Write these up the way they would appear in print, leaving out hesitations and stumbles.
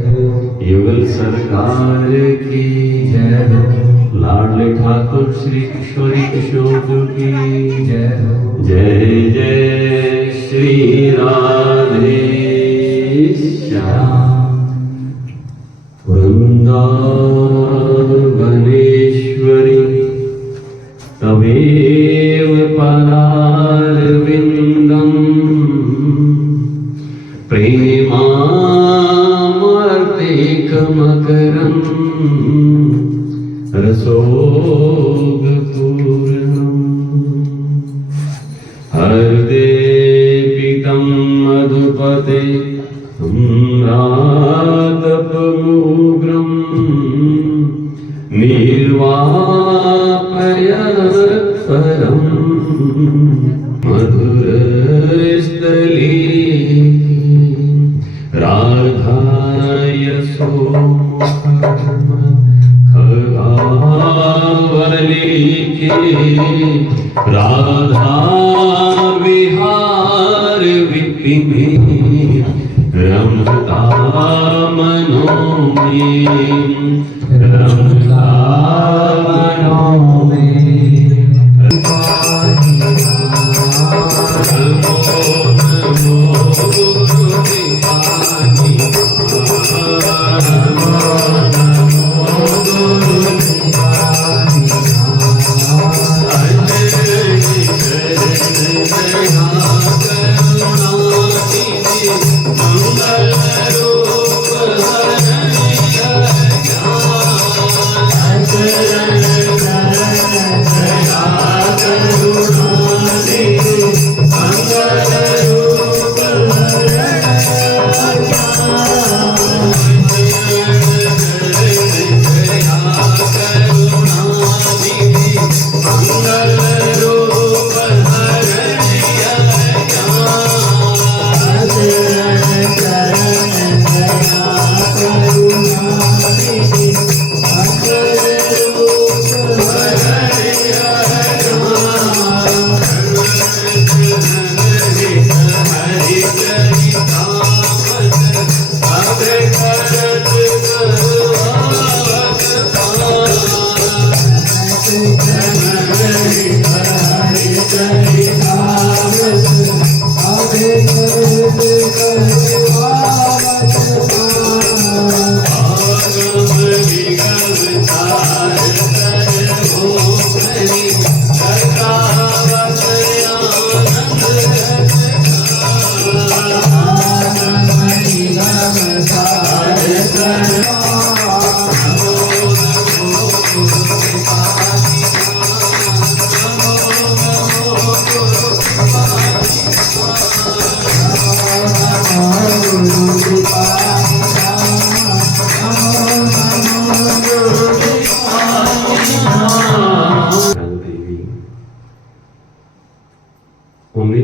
युगल सरकार की जय हो, लाडले ठाकुर श्री किशोरी किशोर की जय हो, जय जय श्री राधे श्याम। वृंदावनेश्वरी तमेव पदारविंदम प्रेमामर्तेकमकरं रसोगपूर्णम् हरदेपितं मधुपते सम्रातपमुग्रं निर्वापयत्परं मधुरस्थली राधाय खगावली के राधा विहार विपिन रमता मनो में, रमता मनो में।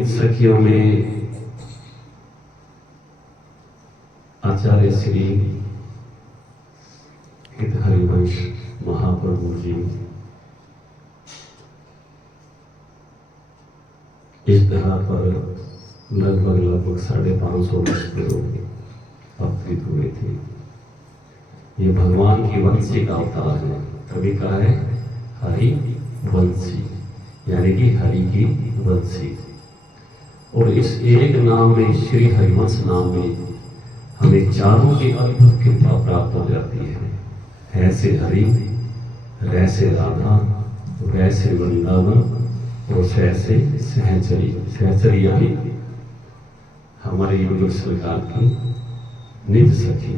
सखियों में आचार्य श्री हित हरिवंश महाप्रभु जी इस तरह पर लगभग 550 वर्ष पूर्व अवतरित हुए थे। ये भगवान की वंशी का अवतार है, तभी कहा है हरि वंशी, यानी कि हरि की वंशी। और इस एक नाम में, श्री हरिवंश नाम में, हमें चारों की अद्भुत कृपा प्राप्त हो जाती है। ऐसे हरि, वैसे राधा, वैसे वृंदावन और वैसे सहचरी। सहचरी यानी हमारे युग सरकार की निज सखी।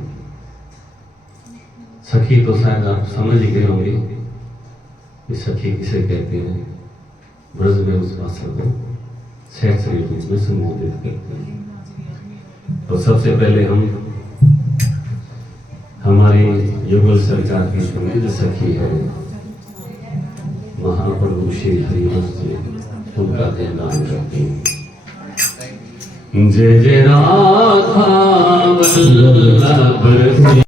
सखी तो शायद आप समझ गए होंगे कि सखी किसे कहते हैं। ब्रज में उस भाषा को सहचरी रूप में संबोधित करते हैं। तो सबसे पहले हम हमारी युगल सरकार की समृद्ध सखी है महाप्रभु श्री हरिवंश जी, उनका ध्यान करते हैं। जय जय राधा वल्लभ जय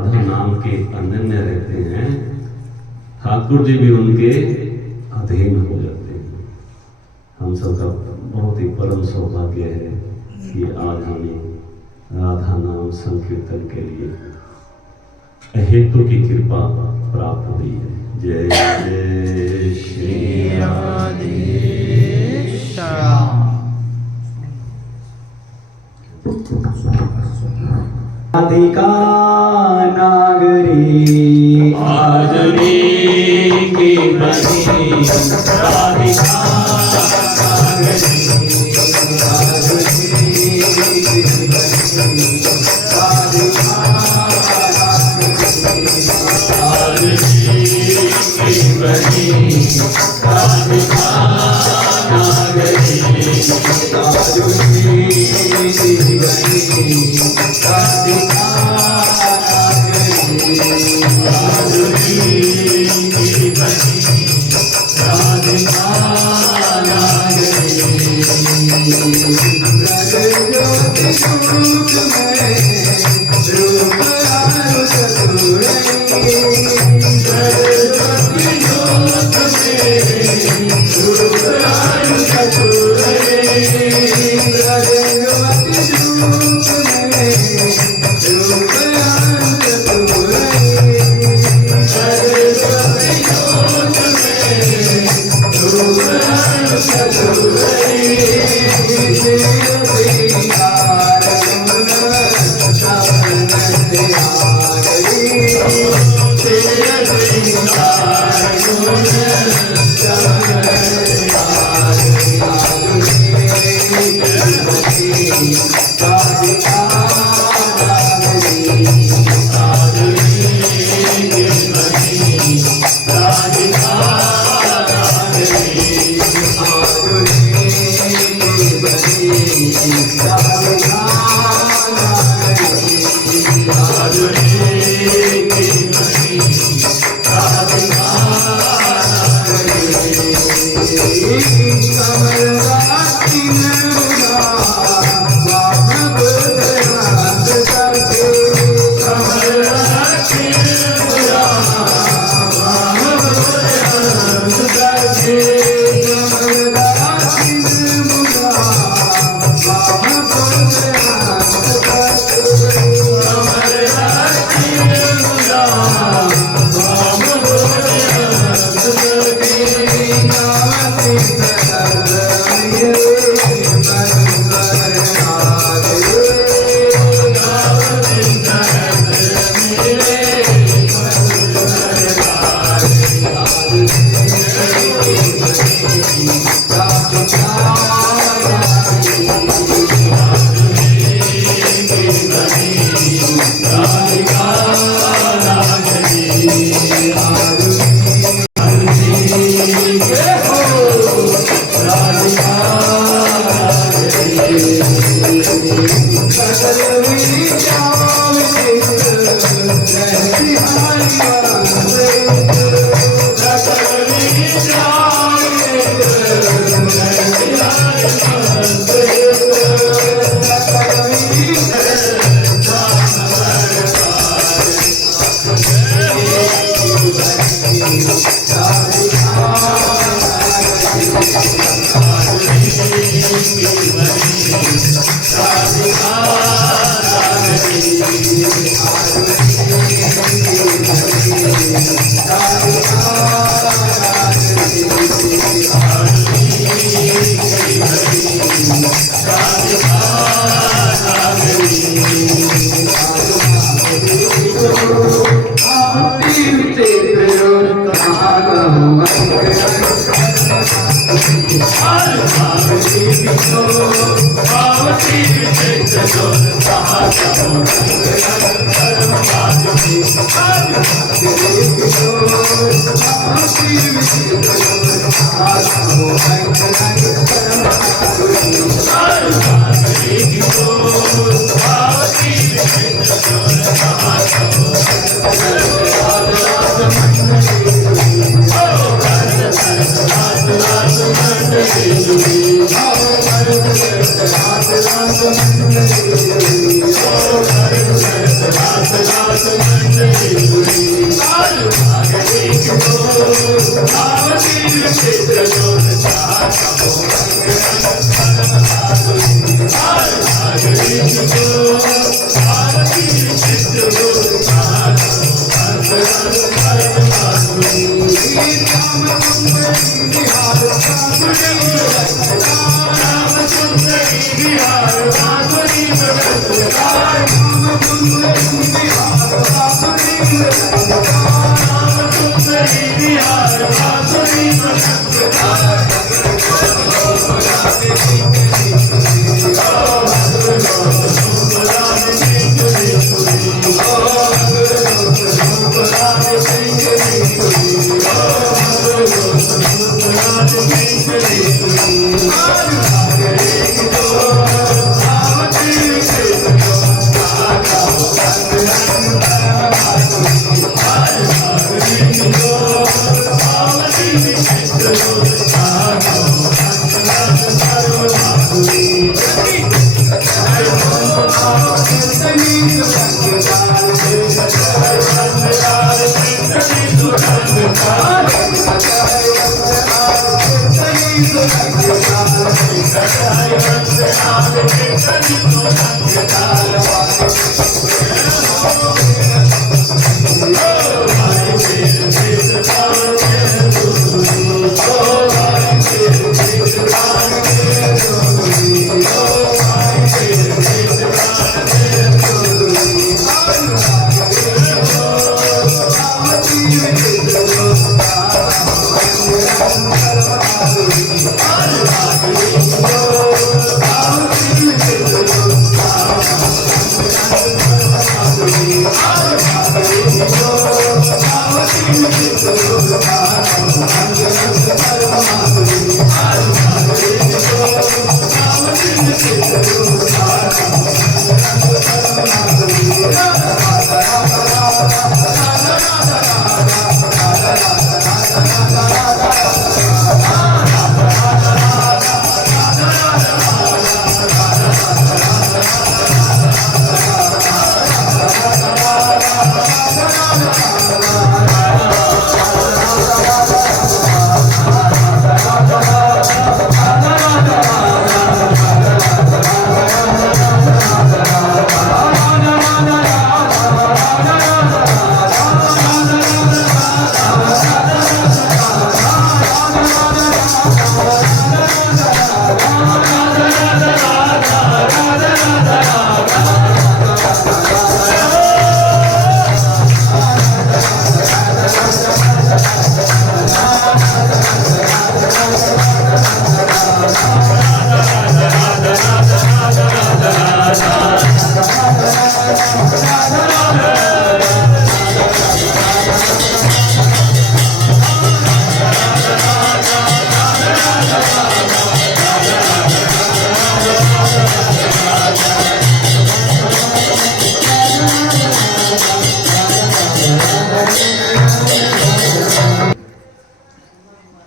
राधा नाम के अनन्य रहते हैं, ठाकुर जी भी उनके अधीन हो जाते हैं। हम सबका बहुत ही परम सौभाग्य है कि आज हमें राधा नाम संकीर्तन के लिए अहेतु की कृपा प्राप्त हुई है। जय जय श्री राधे श्याम। राधिका नागरी आजनी की बनी राधिका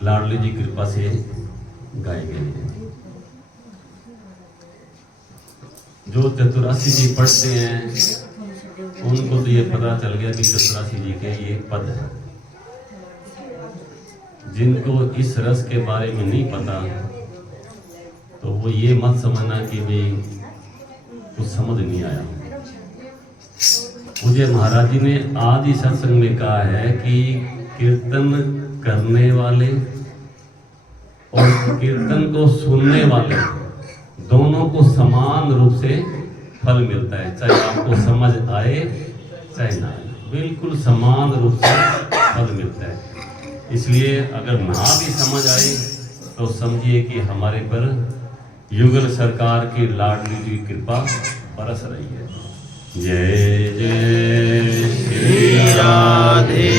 लाडली जी कृपा से गाए गए हैं। जो चतुरासी जी पढ़ते हैं उनको तो ये पता चल गया कि चतुरासी जी के ये पद है। जिनको इस रस के बारे में नहीं पता तो वो ये मत समझना कि भाई कुछ समझ नहीं आया। मुझे महाराज जी ने आज ही सत्संग में कहा है कि कीर्तन करने वाले और कीर्तन को सुनने वाले दोनों को समान रूप से फल मिलता है, चाहे आपको समझ आए चाहे ना आए, बिल्कुल समान रूप से फल मिलता है। इसलिए अगर ना भी समझ आए तो समझिए कि हमारे पर युगल सरकार की लाडली की कृपा बरस रही है। जय जय श्री राधे।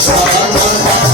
Shut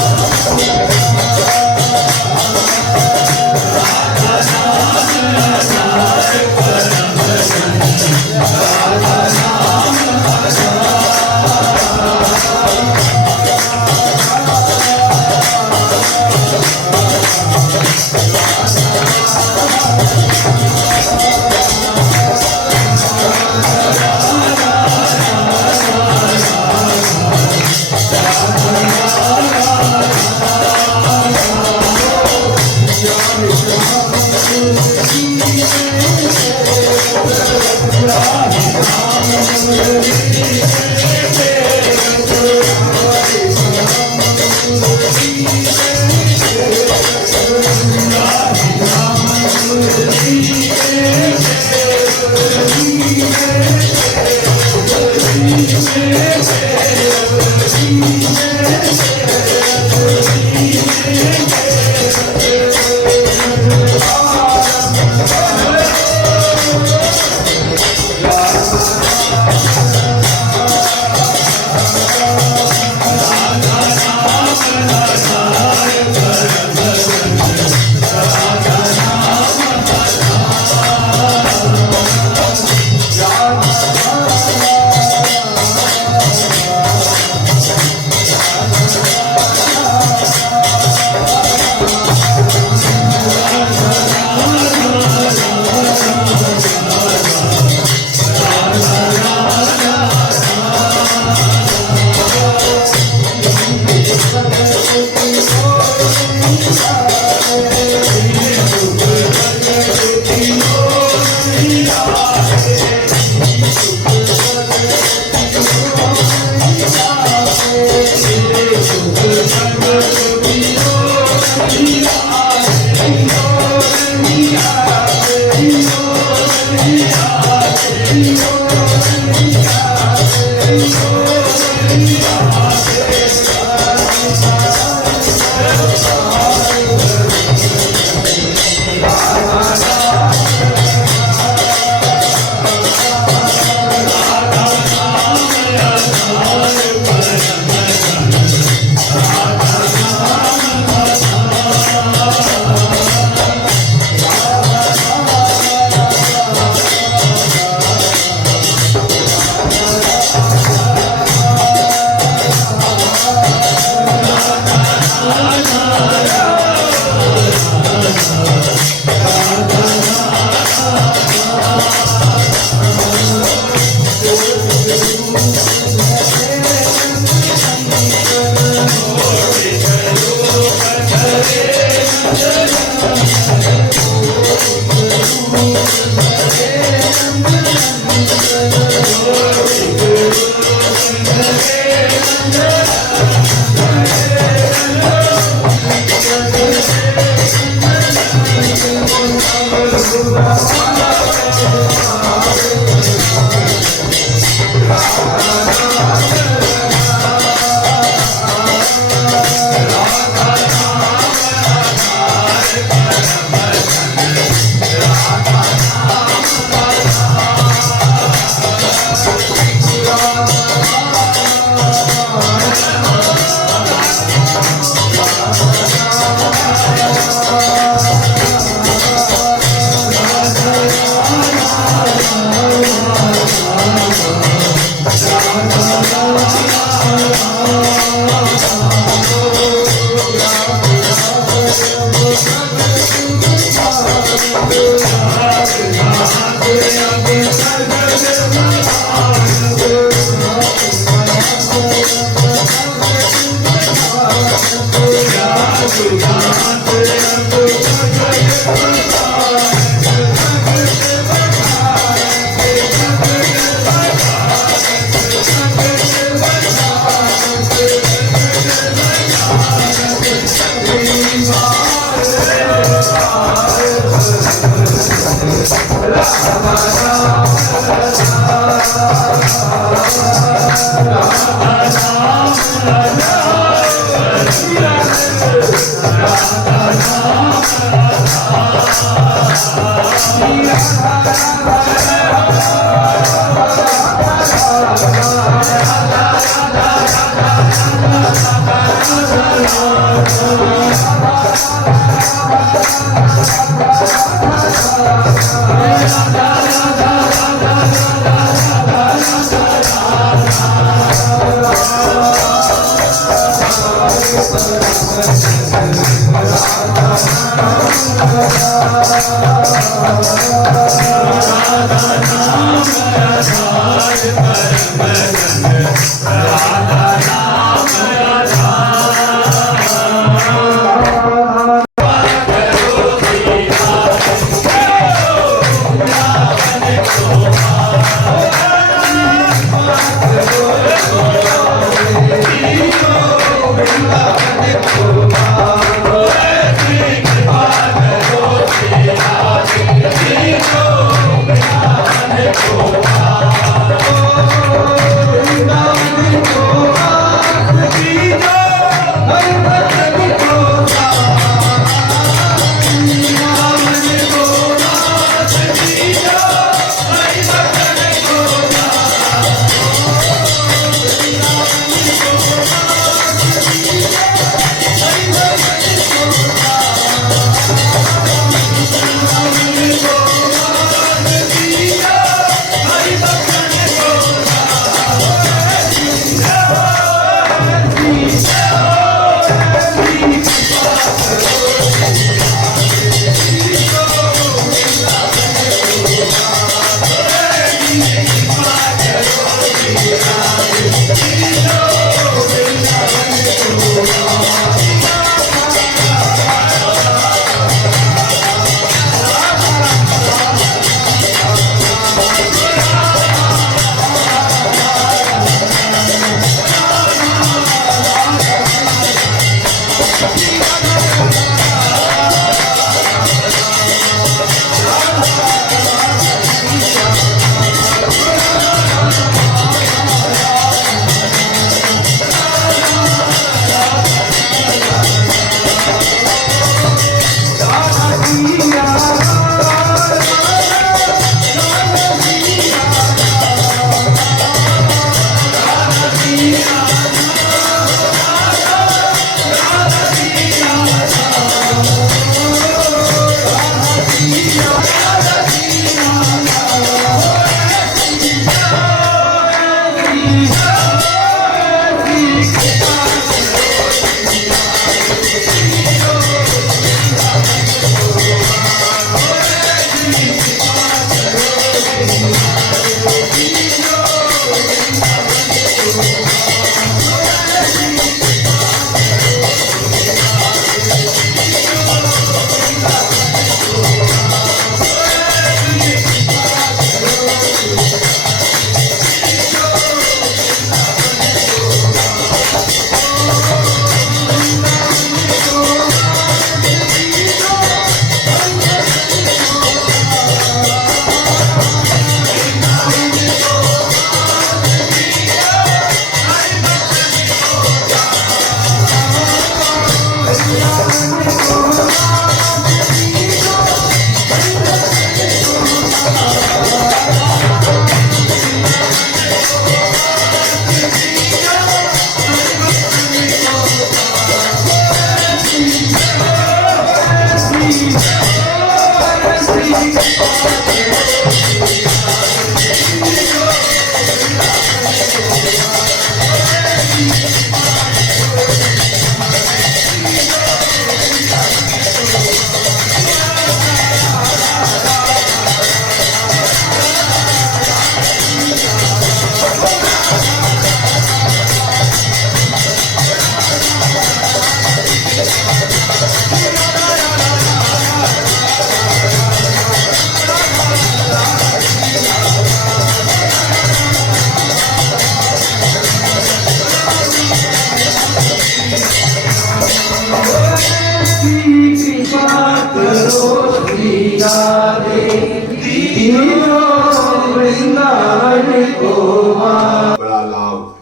बड़ा लाभ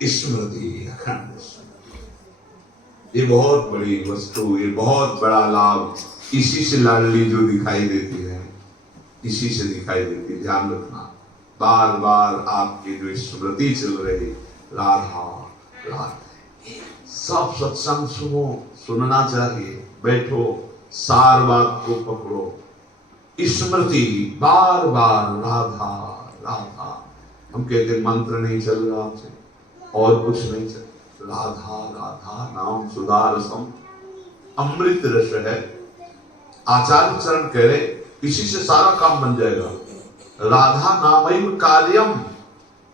स्मृति, अखंड स्मृति। ये बहुत बड़ी वस्तु, ये बहुत बड़ा लाभ। इसी से लाडली जो दिखाई देती है, इसी से दिखाई देती है। ध्यान रखना, बार बार आपकी जो स्मृति चल रही, राधा राधा। सब सत्संग सुनो, सुनना चाहिए। बैठो, सार बात को पकड़ो। स्मृति बार बार राधा राधा। हम कहते हैं मंत्र नहीं चल रहा आपसे, और कुछ नहीं चल, राधा राधा नाम सुधा रसम, अमृत रस है। आचार्य चरण कह रहे इसी से सारा काम बन जाएगा। राधा नामैव कार्यम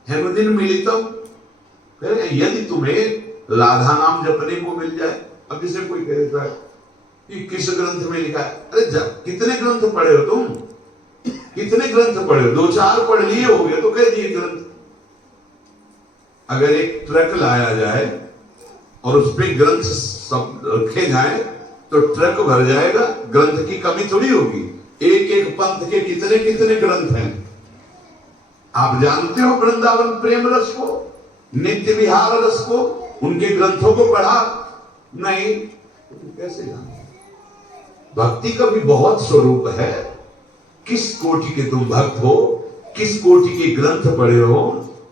हेमदिन मिलितम। कह रहे यदि तुम्हें राधा नाम जपने को मिल जाए। अब जैसे कोई कह देता है कि किस ग्रंथ में लिखा है, अरे कितने ग्रंथ पढ़े हो तुम, कितने ग्रंथ पढ़े हो? 2-4 पढ़ लिए होंगे तो कह दिए ग्रंथ। अगर एक ट्रक लाया जाए और उस पे ग्रंथ सब रखे जाए तो ट्रक भर जाएगा, ग्रंथ की कमी थोड़ी होगी। एक एक पंथ के कितने कितने ग्रंथ हैं। आप जानते हो वृंदावन प्रेम रस को, नित्य विहार रस को, उनके ग्रंथों को पढ़ा नहीं तो कैसे जानते? भक्ति का भी बहुत स्वरूप है। किस कोटि के तुम भक्त हो, किस कोटि के ग्रंथ पढ़े हो।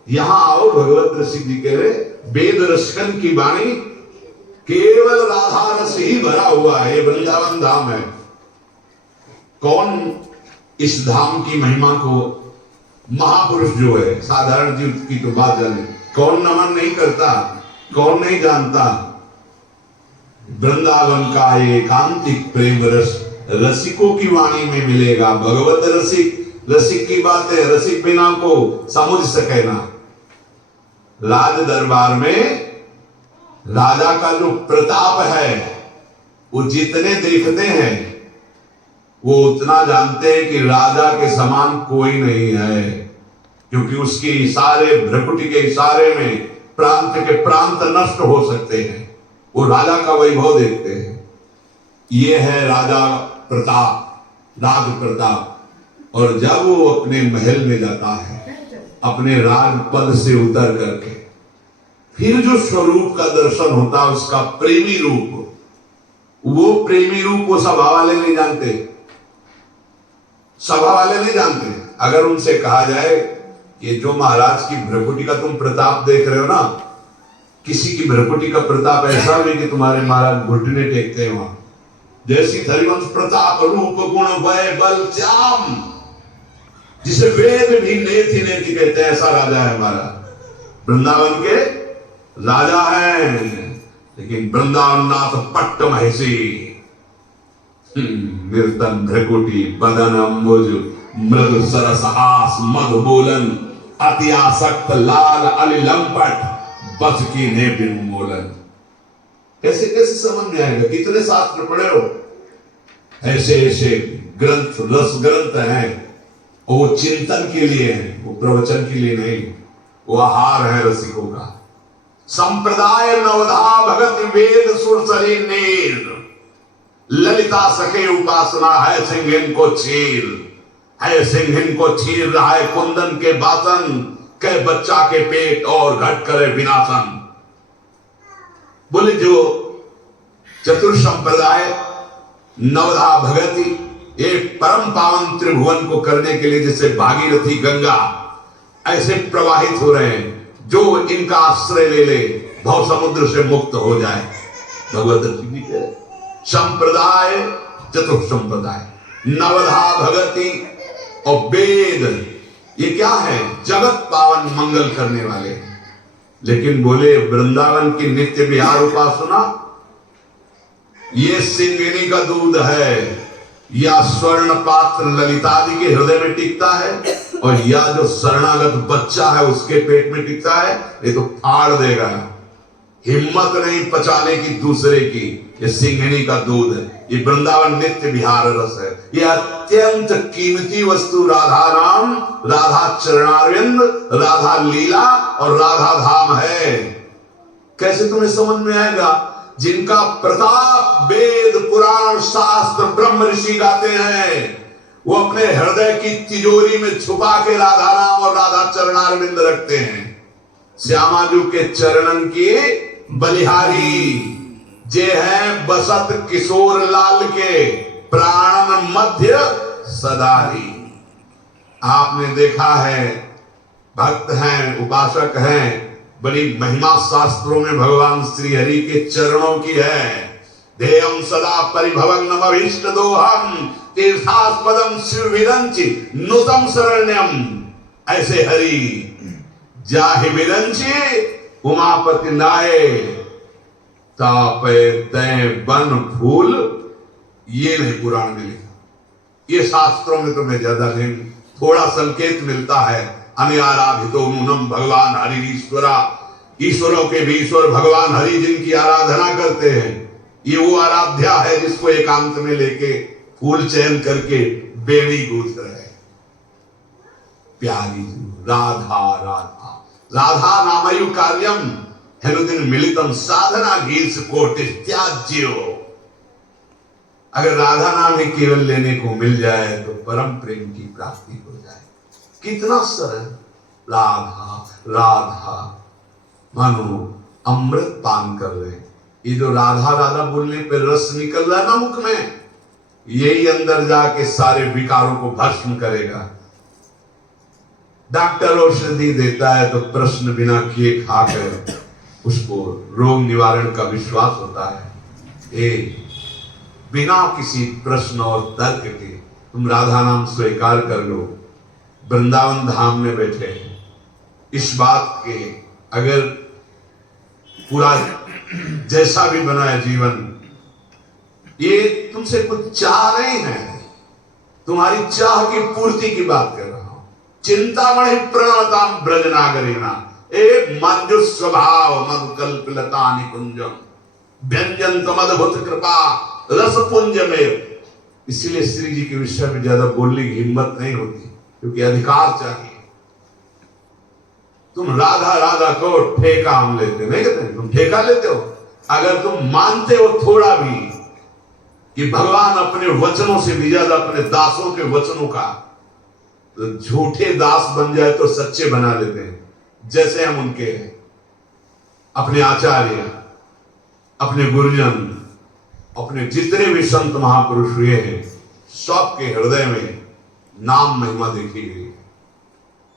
यहां आओ, भगवत रसिक जी कह रहे वेद रसकन की वाणी, केवल राधा रस ही भरा हुआ है। ये वृंदावन धाम है। कौन इस धाम की महिमा को, महापुरुष जो है, साधारण जीव की तो बात जाने, कौन नमन नहीं करता, कौन नहीं जानता। वृंदावन का एकांतिक प्रेम रस रसिकों की वाणी में मिलेगा। भगवत रसिक, रसिक की बात है, रसिक बिना को समझ सके ना। राज दरबार में राजा का जो प्रताप है, वो जितने देखते हैं वो उतना जानते हैं कि राजा के समान कोई नहीं है, क्योंकि उसके इशारे, भ्रकुटी के इशारे में प्रांत के प्रांत नष्ट हो सकते हैं। वो राजा का वैभव देखते हैं। ये है राजा प्रताप, राज प्रताप। और जब वो अपने महल में जाता है, अपने राजपद से उतर करके, फिर जो स्वरूप का दर्शन होता है, उसका प्रेमी रूप, वो प्रेमी रूप वो सभा वाले नहीं जानते, सभा वाले नहीं जानते। अगर उनसे कहा जाए ये जो महाराज की भ्रकुटी का तुम प्रताप देख रहे हो ना, किसी की भ्रकुटी का प्रताप ऐसा नहीं कि तुम्हारे महाराज घुटने टेकते हैं वहां। जैसी हरिवंश प्रताप रूप गुण वय बल श्याम, जिसे वेद भी नेति नेति कहते हैं, ऐसा राजा है हमारा। वृंदावन के राजा हैं, लेकिन वृंदावन नाथ पट्ट महसी, निर्तन भ्रकुटी बदन अम्बुज मृदु सरस हास मधु बोलन, अति आसक्त लाल अली लंपट बस की ने बिन मोलन। कैसे कैसे समझ में आएगा? कितने शास्त्र पढ़े हो? ऐसे ऐसे ग्रंथ, रस ग्रंथ हैं, वो चिंतन के लिए है, वो प्रवचन के लिए नहीं। वो आहार है रसिकों का। संप्रदाय नवधा भगत वेद सुर सरी नीर, ललिता सके उपासना है सिंहिन को चीर, है सिंहिन को चीर रहा है कुंदन के बासन, के बच्चा के पेट और घट करे विनाशन। बोले जो चतुर संप्रदाय नवधा भगति, एक परम पावन त्रिभुवन को करने के लिए जैसे भागीरथी गंगा ऐसे प्रवाहित हो रहे हैं, जो इनका आश्रय ले ले भव समुद्र से मुक्त हो जाए। भगवत संप्रदाय, चतुर संप्रदाय, नवधा भगति और वेद, ये क्या है? जगत पावन मंगल करने वाले। लेकिन बोले वृंदावन की नित्य विहार उपासना, ये सिंगिनी का दूध है, या स्वर्ण पात्र ललितादि के हृदय में टिकता है, और या जो शरणागत बच्चा है उसके पेट में टिकता है, ये तो फाड़ देगा। हिम्मत नहीं पचाने की दूसरे की। ये सिंघनी का दूध है, ये वृंदावन नित्य विहार रस है। ये अत्यंत कीमती वस्तु राधा नाम, राधा चरणारविंद, राधा लीला और राधा धाम है। कैसे तुम्हें समझ में आएगा? जिनका प्रताप वेद पुराण शास्त्र ब्रह्म ऋषि गाते हैं, वो अपने हृदय की तिजोरी में छुपा के राधा नाम और राधा चरणारविंद रखते हैं। श्यामा जी के चरणन की बलिहारी जे है बसत किशोर लाल के प्राणन मध्य सदारी। आपने देखा है भक्त हैं, उपासक हैं, बड़ी महिमा शास्त्रों में भगवान श्री हरि के चरणों की है। ध्येयम सदा परिभवग्नम अभीष्ट दोहम तीर्थास्पदम शिवविरंचि नुतम शरण्यम। ऐसे हरि जाहि विरंचि उमापति नाये तापे तय बन फूल। ये नहीं पुराण में लिखा, ये शास्त्रों में तो मैं ज्यादा नहीं, थोड़ा संकेत मिलता है। अनिआराधितो नूनम भगवान हरि ईश्वरा। ईश्वरों के भी ईश्वर भगवान हरि जिनकी आराधना करते हैं, ये वो आराध्या है जिसको एकांत में लेके फूल चयन करके बेड़ी गूंथ रहे। प्यारी राधा राधा राधा नामयु कार्यम हेनुदिन मिलितम साधना गीर्ष कोटि त्याज्यो। अगर राधा नाम ही केवल लेने को मिल जाए तो परम प्रेम की प्राप्ति हो जाए। कितना सरल, राधा राधा मानो अमृत पान कर रहे। ये जो राधा राधा बोलने पर रस निकल रहा है ना मुख में, यही अंदर जाके सारे विकारों को भस्म करेगा। डॉक्टर औषधि देता है तो प्रश्न बिना किए खाकर उसको रोग निवारण का विश्वास होता है। बिना किसी प्रश्न और तर्क के तुम राधा नाम स्वीकार कर लो। वृंदावन धाम में बैठे हैं, इस बात के अगर पूरा जैसा भी बना है जीवन, ये तुमसे कुछ चाह नहीं है, तुम्हारी चाह की पूर्ति की बात कर रहा हूं। चिंतामणि प्रणवताम ब्रजनागरीना एक मंजु स्वभाव मधुकल्पलता निकुंजम व्यंजन तमद्भुत कृपा रस पुंज में। इसीलिए श्री जी के विषय में ज्यादा बोलने की हिम्मत नहीं होती, क्योंकि अधिकार चाहिए। तुम राधा राधा को ठेका हम लेते नहीं कहते, तुम ठेका लेते हो। अगर तुम मानते हो थोड़ा भी कि भगवान अपने वचनों से भी ज्यादा अपने दासों के वचनों का, तो झूठे दास बन जाए तो सच्चे बना लेते हैं। जैसे हम उनके अपने आचार्य, अपने गुरुजन, अपने जितने भी संत महापुरुष हुए हैं, सबके हृदय में नाम महिमा देखी गई,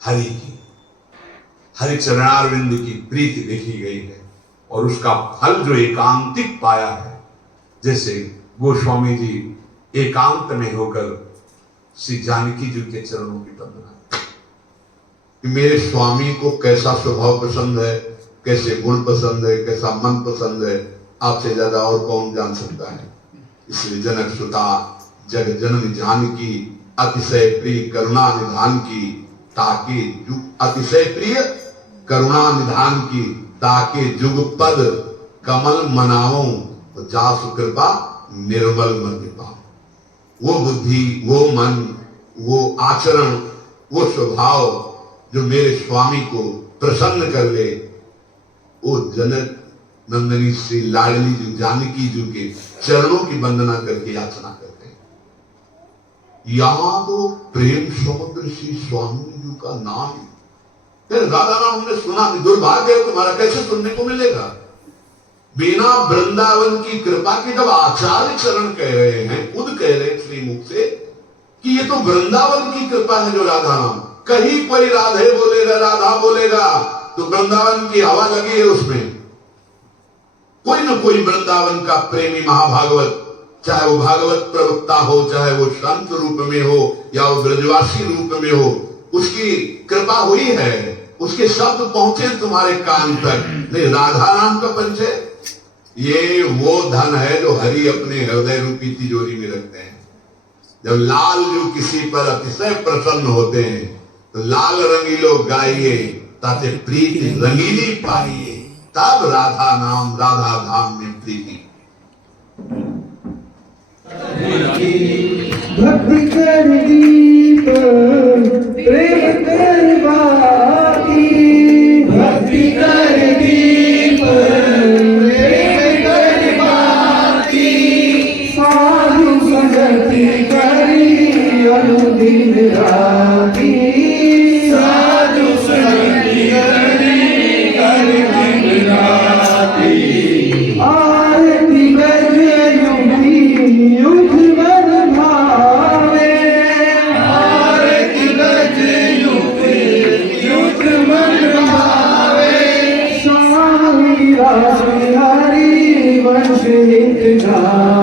हरि की, हरि चरणारविंद की प्रीति देखी गई है। और उसका फल जो एकांतिक पाया है, जैसे गोस्वामी जी एकांत में होकर श्री जानकी जी के चरणों की वंदना, कि मेरे स्वामी को कैसा स्वभाव पसंद है, कैसे गुण पसंद है, कैसा मन पसंद है, आपसे ज्यादा और कौन जान सकता है। इसलिए जनक सुता जग जननी जानकी अतिशय प्रिय करुणा निधान की ताके जुग अतिशय प्रिय करुणा निधान की ताके जुग पद कमल मनाओ जासु कृपा निर्मल मन पाओ। वो बुद्धि, वो मन, वो आचरण, वो स्वभाव जो मेरे स्वामी को प्रसन्न कर ले, वो जनक नंदनी श्री लाडली जी जानकी जी के चरणों की वंदना करके याचना करते हैं। यहां तो प्रेम समुद्र श्री स्वामी जी का नाम है। राधा नाम हमने सुना, दुर्भाग्य है तुम्हारा, कैसे सुनने को मिलेगा। बिना वृंदावन की कृपा के जब आचार्य चरण कह रहे हैं, खुद कह रहे हैं श्री मुख से कि ये तो वृंदावन की कृपा है जो राधा नाम। कहीं कोई राधे बोलेगा, राधा बोलेगा तो वृंदावन की हवा लगी है उसमें। कोई न कोई वृंदावन का प्रेमी महाभागवत, चाहे वो भागवत प्रवक्ता हो, चाहे वो संत रूप में हो या वो ब्रजवासी रूप में हो, उसकी कृपा हुई है, उसके शब्द पहुंचे तुम्हारे कान तक। नहीं, राधा नाम का परिचय, ये वो धन है जो हरि अपने हृदय रूपी तिजोरी में रखते हैं। जब लाल जो किसी पर अतिशय प्रसन्न होते हैं तो लाल रंगीलो गाइए ताते प्रीति रंगीली पाइए, तब राधा नाम राधा धाम में प्रीति। भक्ति कर दीप प्रेम कर बाती, भक्ति कर दीप प्रेम कर बाती, साधु संगति करी अनुदिन राती, साधु संगति अंश हित गाए